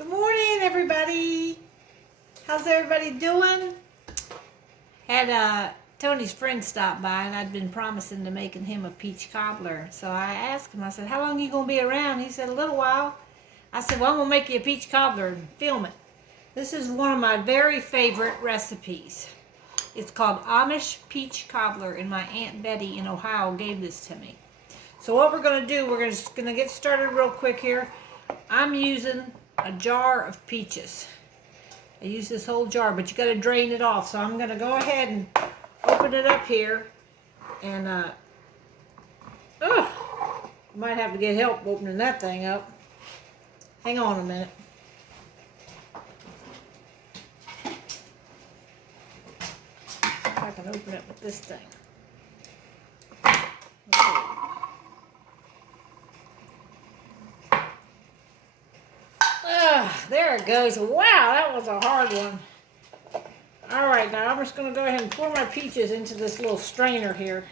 Good morning, everybody. How's everybody doing? Had Tony's friend stop by, and I'd been promising to making him a peach cobbler. So I asked him, I said, how long are you going to be around? He said, a little while. I said, well, I'm going to make you a peach cobbler and film it. This is one of my very favorite recipes. It's called Amish peach cobbler, and my Aunt Betty in Ohio gave this to me. So what we're going to do, we're just going to get started real quick here. I'm using a jar of peaches. I use this whole jar, but you got to drain it off. So I'm going to go ahead and open it up here, and might have to get help opening that thing up. Hang on a minute. If I can open it with this thing. There it goes. Wow, that was a hard one. Alright, now I'm just going to go ahead and pour my peaches into this little strainer here.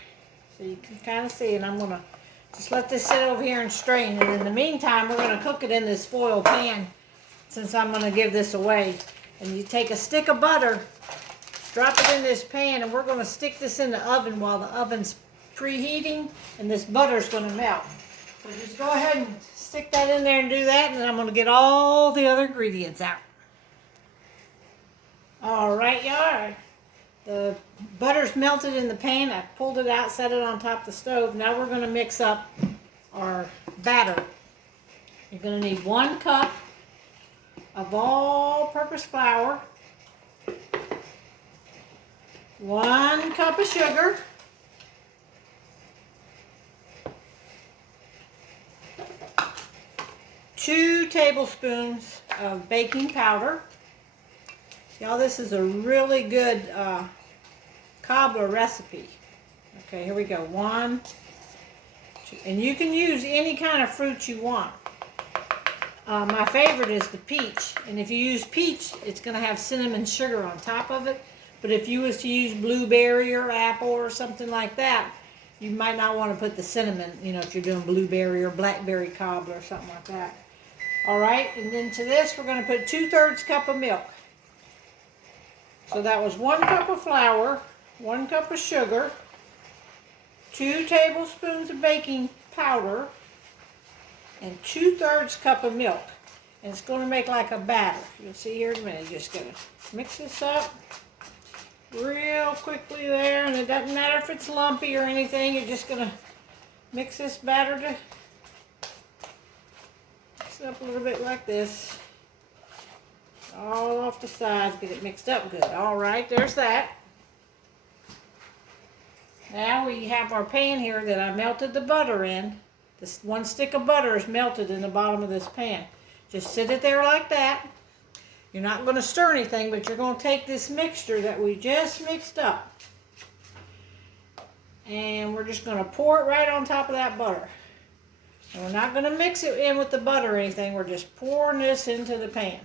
So you can kind of see, and I'm going to just let this sit over here and strain. And in the meantime, we're going to cook it in this foil pan, since I'm going to give this away. And you take a stick of butter, drop it in this pan, and we're going to stick this in the oven while the oven's preheating, and this butter's going to melt. So just go ahead and stick that in there and do that, and then I'm going to get all the other ingredients out. Alright, y'all. The butter's melted in the pan. I pulled it out, set it on top of the stove. Now we're going to mix up our batter. You're going to need 1 cup of all-purpose flour, 1 cup of sugar, 2 tablespoons of baking powder. Y'all, this is a really good cobbler recipe. Okay, here we go. 1, 2, and you can use any kind of fruit you want. My favorite is the peach, and if you use peach, it's going to have cinnamon sugar on top of it. But if you was to use blueberry or apple or something like that, you might not want to put the cinnamon, you know, if you're doing blueberry or blackberry cobbler or something like that. Alright, and then to this, we're going to put 2/3 cup of milk. So that was 1 cup of flour, 1 cup of sugar, 2 tablespoons of baking powder, and 2/3 cup of milk. And it's going to make like a batter. You'll see here in a minute. You're just going to mix this up real quickly there. And it doesn't matter if it's lumpy or anything. You're just going to mix this batter to mix it up a little bit like this. All off the sides, get it mixed up good. Alright, there's that. Now we have our pan here that I melted the butter in. This 1 stick of butter is melted in the bottom of this pan. Just sit it there like that. You're not going to stir anything, but you're going to take this mixture that we just mixed up, and we're just going to pour it right on top of that butter. And we're not going to mix it in with the butter or anything. We're just pouring this into the pan.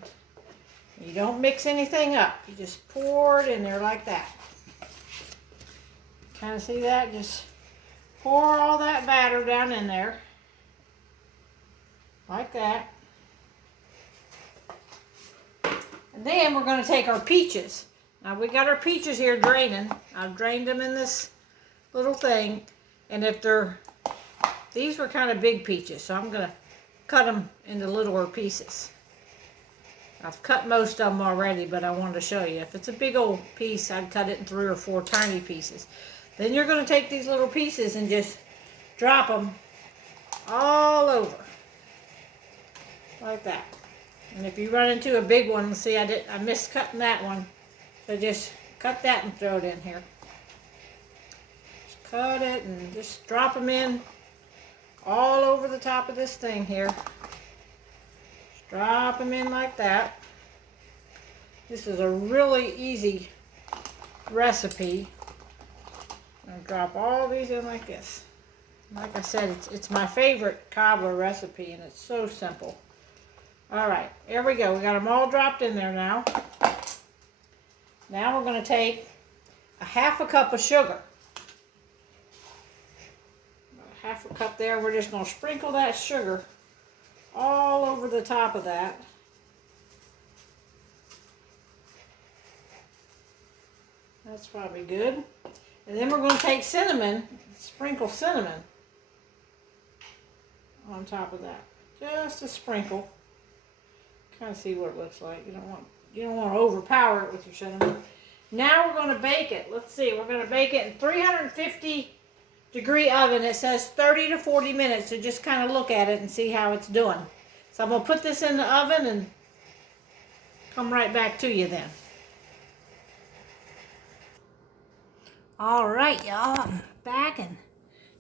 You don't mix anything up. You just pour it in there like that. Kind of see that? Just pour all that batter down in there. Like that. And then we're going to take our peaches. Now we got our peaches here draining. I've drained them in this little thing. And if these were kind of big peaches, so I'm going to cut them into littler pieces. I've cut most of them already, but I wanted to show you. If it's a big old piece, I'd cut it in 3 or 4 tiny pieces. Then you're going to take these little pieces and just drop them all over. Like that. And if you run into a big one, see I missed cutting that one. So just cut that and throw it in here. Just cut it and just drop them in all over the top of this thing here. Drop them in like that. This is a really easy recipe. I'm going to drop all these in like this. Like I said, it's my favorite cobbler recipe, and it's so simple. Alright, here we go. We got them all dropped in there now. Now we're going to take a 1/2 cup of sugar. 1/2 cup there. We're just going to sprinkle that sugar all over the top of that. That's probably good. And then we're going to take cinnamon, sprinkle cinnamon on top of that. Just a sprinkle. Kind of see what it looks like. You don't want to overpower it with your cinnamon. Now we're going to bake it. Let's see. We're going to bake it in 350-degree oven. It says 30 to 40 minutes. So just kind of look at it and see how it's doing. So I'm going to put this in the oven and come right back to you then. All right, y'all. I'm back and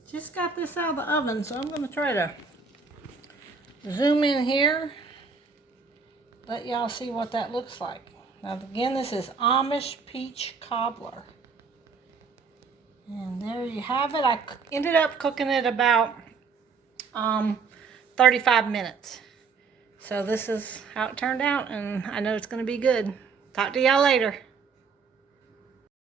just got this out of the oven. So I'm going to try to zoom in here. Let y'all see what that looks like. Now again, this is Amish peach cobbler. And there you have it. I ended up cooking it about 35 minutes. So this is how it turned out, and I know it's going to be good. Talk to y'all later.